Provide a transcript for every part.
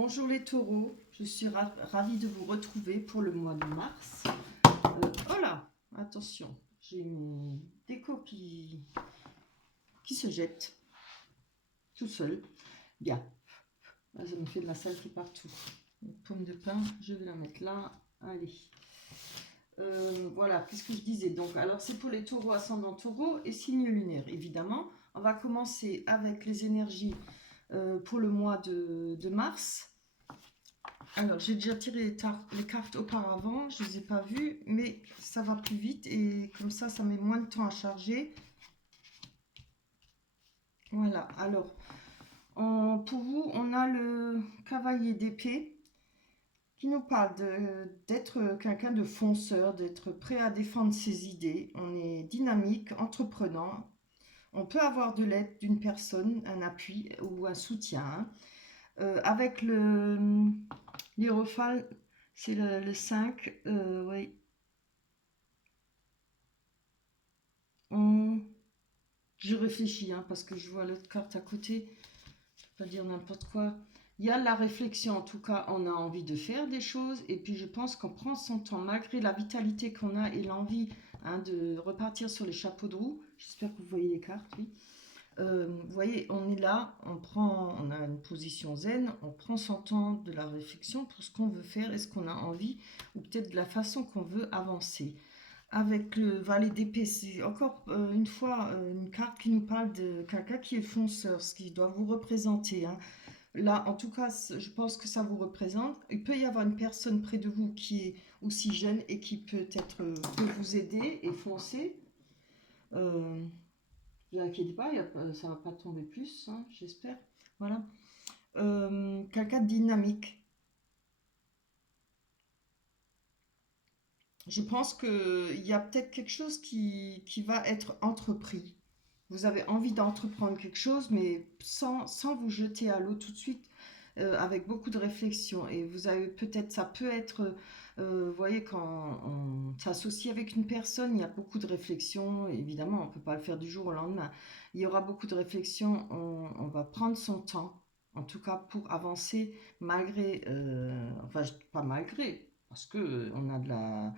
Bonjour les taureaux, je suis ravie de vous retrouver pour le mois de mars. Oh là, attention, j'ai une déco qui se jette tout seul. Bien, là, ça me fait de la saleté partout. Une pomme de pin, je vais la mettre là. Allez. Voilà, qu'est-ce que je disais donc? Alors c'est pour les taureaux, ascendant taureau et signe lunaire, évidemment. On va commencer avec les énergies pour le mois de mars. Alors, j'ai déjà tiré les cartes auparavant, je ne les ai pas vues, mais ça va plus vite et comme ça met moins de temps à charger. Voilà, alors, pour vous, on a le cavalier d'épée qui nous parle d'être quelqu'un de fonceur, d'être prêt à défendre ses idées. On est dynamique, entreprenant. On peut avoir de l'aide d'une personne, un appui ou un soutien. Hein. Avec l'hiérophant, c'est le 5, oui. Je réfléchis, hein, parce que je vois l'autre carte à côté. Je ne peux pas dire n'importe quoi. Il y a la réflexion, en tout cas, on a envie de faire des choses. Et puis, je pense qu'on prend son temps, malgré la vitalité qu'on a et l'envie de repartir sur les chapeaux de roue. J'espère que vous voyez les cartes, oui. Vous voyez, on est là, on a une position zen, on prend son temps de la réflexion pour ce qu'on veut faire et ce qu'on a envie, ou peut-être de la façon qu'on veut avancer. Avec le valet d'épée, c'est encore une fois une carte qui nous parle de quelqu'un qui est fonceur, ce qui doit vous représenter. Hein. Là, en tout cas, je pense que ça vous représente. Il peut y avoir une personne près de vous qui est aussi jeune et qui peut-être peut vous aider et foncer. Ne vous inquiétez pas, ça ne va pas tomber plus, hein, j'espère. Voilà. Quelqu'un de dynamique. Je pense qu'il y a peut-être quelque chose qui va être entrepris. Vous avez envie d'entreprendre quelque chose, mais sans vous jeter à l'eau tout de suite, avec beaucoup de réflexion. Et vous avez peut-être, ça peut être, vous voyez, quand on s'associe avec une personne, il y a beaucoup de réflexion. Évidemment, on ne peut pas le faire du jour au lendemain. Il y aura beaucoup de réflexion. On va prendre son temps, en tout cas pour avancer, malgré, enfin, pas malgré, parce que on a de la,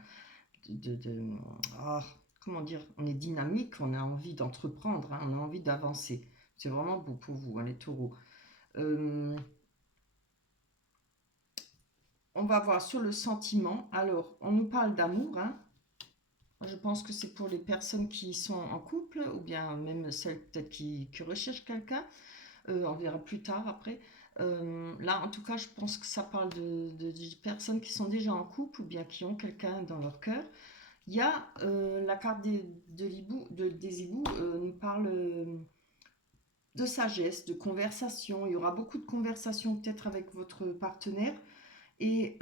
ah, comment dire, on est dynamique, on a envie d'entreprendre, hein, on a envie d'avancer. C'est vraiment beau pour vous, hein, les taureaux. On va voir sur le sentiment. Alors, on nous parle d'amour. Hein. Je pense que c'est pour les personnes qui sont en couple ou bien même celles peut-être qui recherchent quelqu'un. On verra plus tard après. Là, en tout cas, je pense que ça parle de personnes qui sont déjà en couple ou bien qui ont quelqu'un dans leur cœur. Il y a la carte des hiboux nous parle de sagesse, de conversation. Il y aura beaucoup de conversations peut-être avec votre partenaire. Et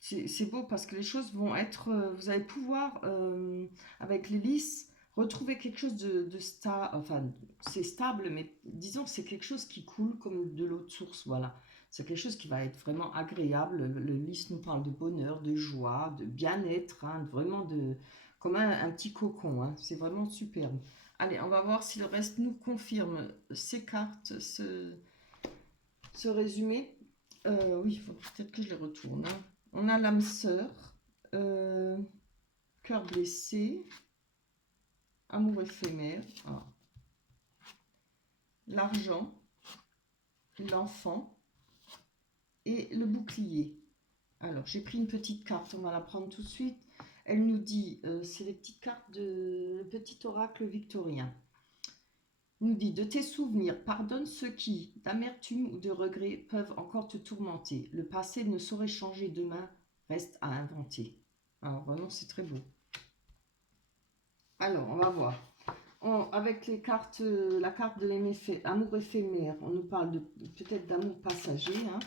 c'est beau parce que les choses vont être... vous allez pouvoir, avec l'hélice, retrouver quelque chose de stable. Enfin, c'est stable, mais disons que c'est quelque chose qui coule comme de l'eau de source. Voilà. C'est quelque chose qui va être vraiment agréable. Le lys nous parle de bonheur, de joie, de bien-être, hein, vraiment comme un petit cocon. Hein. C'est vraiment superbe. Allez, on va voir si le reste nous confirme ces cartes, ce résumé. Oui, il faut peut-être que je les retourne. Hein. On a l'âme sœur, cœur blessé, amour éphémère, l'argent, l'enfant et le bouclier. Alors, j'ai pris une petite carte, on va la prendre tout de suite. Elle nous dit, c'est les petites cartes de petit oracle victorien. Il nous dit, de tes souvenirs, pardonne ceux qui, d'amertume ou de regret, peuvent encore te tourmenter. Le passé ne saurait changer demain, reste à inventer. Alors vraiment, c'est très beau. Alors, on va voir. Avec les cartes, la carte de l'amour éphémère, on nous parle peut-être d'amour passager. Hein.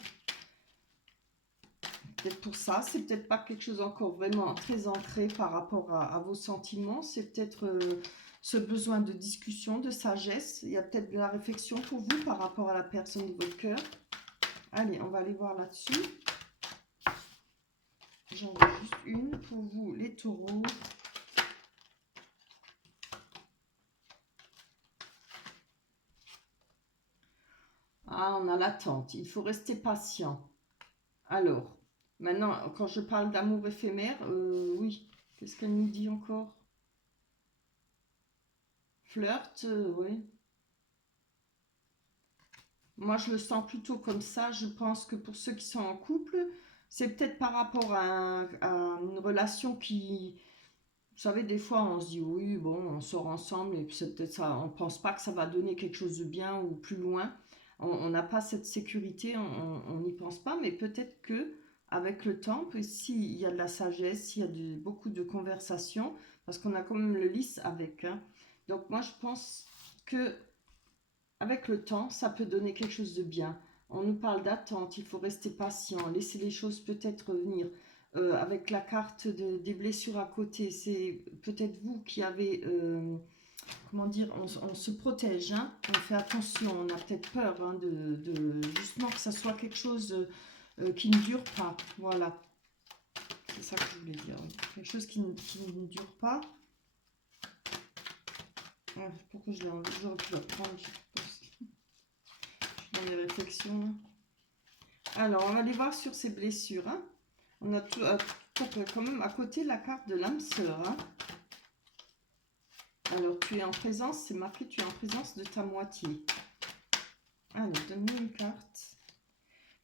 Peut-être pour ça, c'est peut-être pas quelque chose encore vraiment très ancré par rapport à vos sentiments. C'est peut-être ce besoin de discussion, de sagesse. Il y a peut-être de la réflexion pour vous par rapport à la personne de votre cœur. Allez, on va aller voir là-dessus. J'en ai juste une pour vous, les taureaux. Ah, on a l'attente. Il faut rester patient. Alors, maintenant, quand je parle d'amour éphémère, oui. Qu'est-ce qu'elle nous dit encore? Flirt, oui. Moi, je le sens plutôt comme ça. Je pense que pour ceux qui sont en couple, c'est peut-être par rapport à une relation qui... Vous savez, des fois, on se dit, oui, bon, on sort ensemble et puis c'est peut-être ça. On pense pas que ça va donner quelque chose de bien ou plus loin. On n'a pas cette sécurité, on n'y pense pas, mais peut-être que avec le temps, puis s'il y a de la sagesse, s'il y a beaucoup de conversations, parce qu'on a quand même le lys avec, hein. Donc moi, je pense que avec le temps, ça peut donner quelque chose de bien. On nous parle d'attente, il faut rester patient, laisser les choses peut-être venir. Avec la carte des blessures à côté, c'est peut-être vous qui avez, comment dire, on se protège, hein, on fait attention, on a peut-être peur, hein, justement que ça soit quelque chose qui ne dure pas. Voilà, c'est ça que je voulais dire. Oui. Quelque chose qui ne dure pas. Ah, pourquoi je l'ai enlevé? J'aurais pu la prendre, je pense. Dans les réflexions. Alors, on va aller voir sur ces blessures. Hein. On a quand même à côté la carte de l'âme sœur. Hein. Alors, tu es en présence, c'est marqué, tu es en présence de ta moitié. Alors, donne-moi une carte.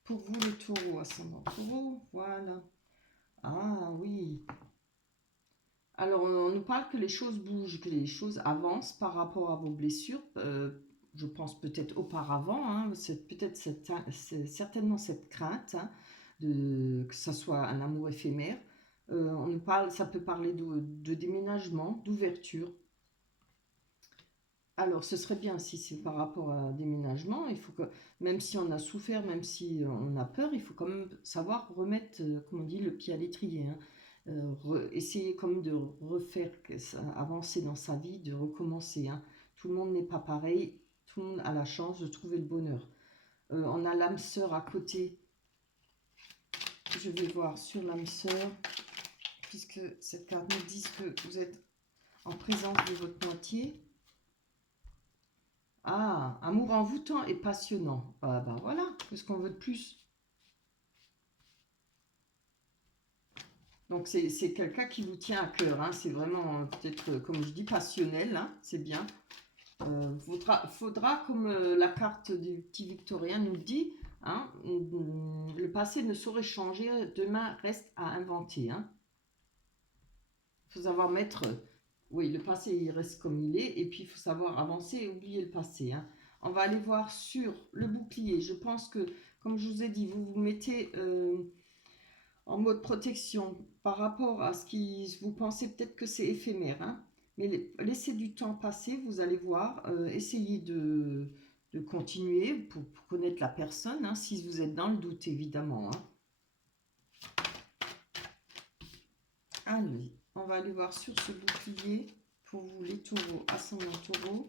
Pour vous, le taureau, ascendant taureau, voilà. Ah oui. Alors, on nous parle que les choses bougent, que les choses avancent par rapport à vos blessures. Je pense peut-être auparavant, hein, c'est peut-être c'est certainement cette crainte, hein, que ça soit un amour éphémère. On nous parle, ça peut parler de déménagement, d'ouverture. Alors, ce serait bien si c'est par rapport à un déménagement, il faut que, même si on a souffert, même si on a peur, il faut quand même savoir remettre, comme on dit, le pied à l'étrier, hein. Essayer comme de refaire, avancer dans sa vie, de recommencer, hein. Tout le monde n'est pas pareil, tout le monde a la chance de trouver le bonheur. On a l'âme sœur à côté. Je vais voir sur l'âme sœur, puisque cette carte nous dit que vous êtes en présence de votre moitié. Ah, amour envoûtant et passionnant. Ah ben voilà, qu'est-ce qu'on veut de plus? Donc c'est quelqu'un qui vous tient à cœur, hein. C'est vraiment peut-être, comme je dis, passionnel, hein. C'est bien. Faudra, comme la carte du petit Victorien nous dit, hein, le passé ne saurait changer, demain reste à inventer. Hein. Il faut savoir mettre, oui, le passé il reste comme il est, et puis il faut savoir avancer et oublier le passé. Hein. On va aller voir sur le bouclier. Je pense que, comme je vous ai dit, vous vous mettez en mode protection par rapport à ce qui vous pensez peut-être que c'est éphémère. Hein. Mais laissez du temps passer, vous allez voir, essayez de continuer pour connaître la personne, hein, si vous êtes dans le doute évidemment. Hein. Allez, on va aller voir sur ce bouclier pour vous les taureaux, ascendant taureau.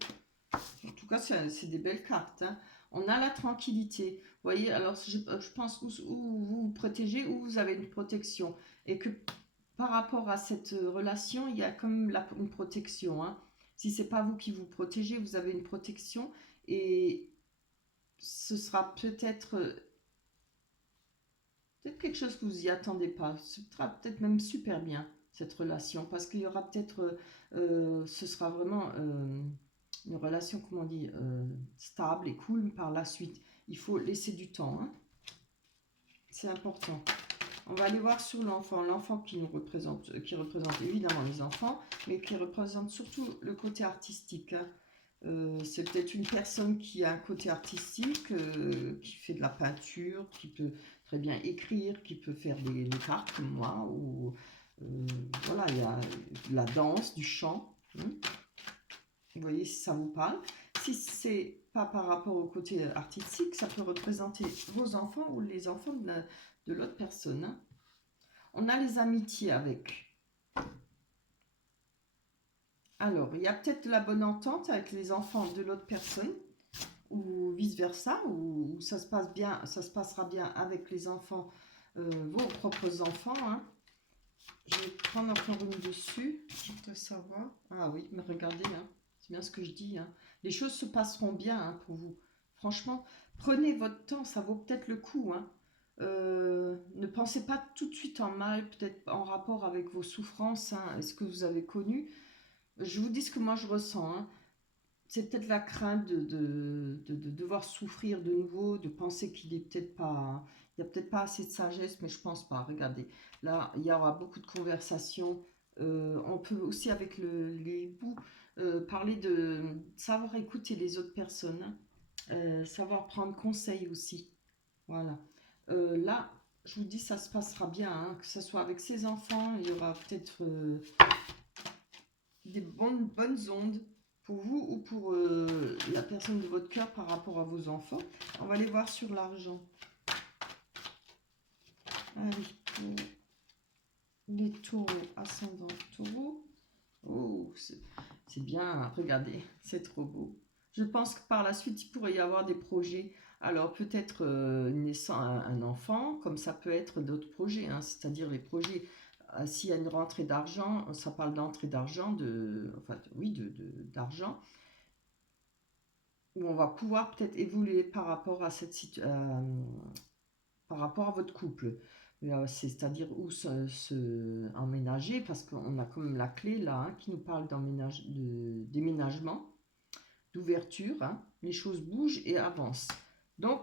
En tout cas, c'est des belles cartes. Hein. On a la tranquillité. Vous voyez, alors je pense où vous vous protégez, où vous avez une protection. Et que par rapport à cette relation, il y a quand même une protection. Hein. Si ce n'est pas vous qui vous protégez, vous avez une protection. Et ce sera peut-être quelque chose que vous n'y attendez pas. Ce sera peut-être même super bien, cette relation. Parce qu'il y aura peut-être... ce sera vraiment... une relation, comment on dit, stable et cool par la suite. Il faut laisser du temps. Hein. C'est important. On va aller voir sur l'enfant. L'enfant qui représente évidemment les enfants, mais qui représente surtout le côté artistique. Hein. C'est peut-être une personne qui a un côté artistique, qui fait de la peinture, qui peut très bien écrire, qui peut faire des cartes comme moi, ou voilà, il y a de la danse, du chant. Hein. Vous voyez si ça vous parle. Si c'est pas par rapport au côté artistique, ça peut représenter vos enfants ou les enfants de l'autre personne. Hein. On a les amitiés avec. Alors, il y a peut-être de la bonne entente avec les enfants de l'autre personne, ou vice-versa, ou ça se passe bien, ça se passera bien avec les enfants, vos propres enfants. Hein. Je vais prendre encore une dessus, je voudrais savoir. Ah oui, mais regardez, hein. C'est bien ce que je dis. Hein. Les choses se passeront bien, hein, pour vous. franchement, prenez votre temps, ça vaut peut-être le coup, hein. Ne pensez pas tout de suite en mal, peut-être en rapport avec vos souffrances, hein, et ce que vous avez connu. Je vous dis ce que moi je ressens, hein. C'est peut-être la crainte de devoir souffrir de nouveau, de penser qu'il est peut-être pas, il n'y a peut-être pas assez de sagesse, mais je pense pas. Regardez, là, il y aura beaucoup de conversations. On peut aussi avec les bouts parler de savoir écouter les autres personnes, hein. Savoir prendre conseil aussi. Voilà. Là, je vous dis, ça se passera bien, hein, que ce soit avec ses enfants, il y aura peut-être des bonnes ondes pour vous ou pour la personne de votre cœur par rapport à vos enfants. On va aller voir sur l'argent. Allez, pour les taureaux, ascendant taureau. Oh, c'est bien, regardez, c'est trop beau. Je pense que par la suite, il pourrait y avoir des projets. Alors peut-être naissant un enfant, comme ça peut être d'autres projets, hein, c'est-à-dire les projets. S'il y a une rentrée d'argent, ça parle d'entrée d'argent, enfin oui, d'argent, où on va pouvoir peut-être évoluer par rapport à cette par rapport à votre couple. C'est-à-dire où emménager, parce qu'on a comme la clé là, hein, qui nous parle de déménagement, d'ouverture, hein. Les choses bougent et avancent. Donc,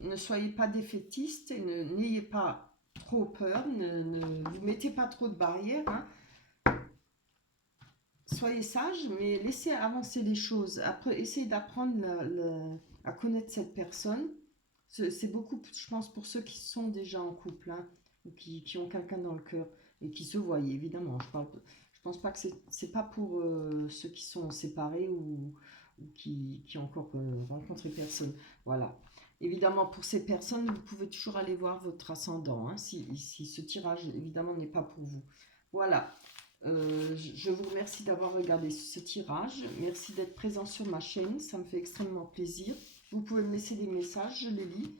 ne soyez pas défaitiste et n'ayez pas trop peur, ne vous mettez pas trop de barrières, hein. Soyez sage, mais laissez avancer les choses. Après, essayez d'apprendre à connaître cette personne. C'est beaucoup, je pense, pour ceux qui sont déjà en couple, hein, ou qui ont quelqu'un dans le cœur et qui se voient, évidemment. Je pense pas que c'est pas pour ceux qui sont séparés ou qui ont encore rencontré personne. Voilà. Évidemment, pour ces personnes, vous pouvez toujours aller voir votre ascendant, hein, si ce tirage, évidemment, n'est pas pour vous. Voilà. Je vous remercie d'avoir regardé ce tirage. Merci d'être présent sur ma chaîne. Ça me fait extrêmement plaisir. Vous pouvez me laisser des messages, je les lis.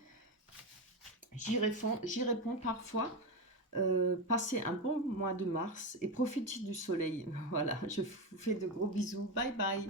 J'y réponds parfois. Passez un bon mois de mars et profitez du soleil. Voilà, je vous fais de gros bisous. Bye bye.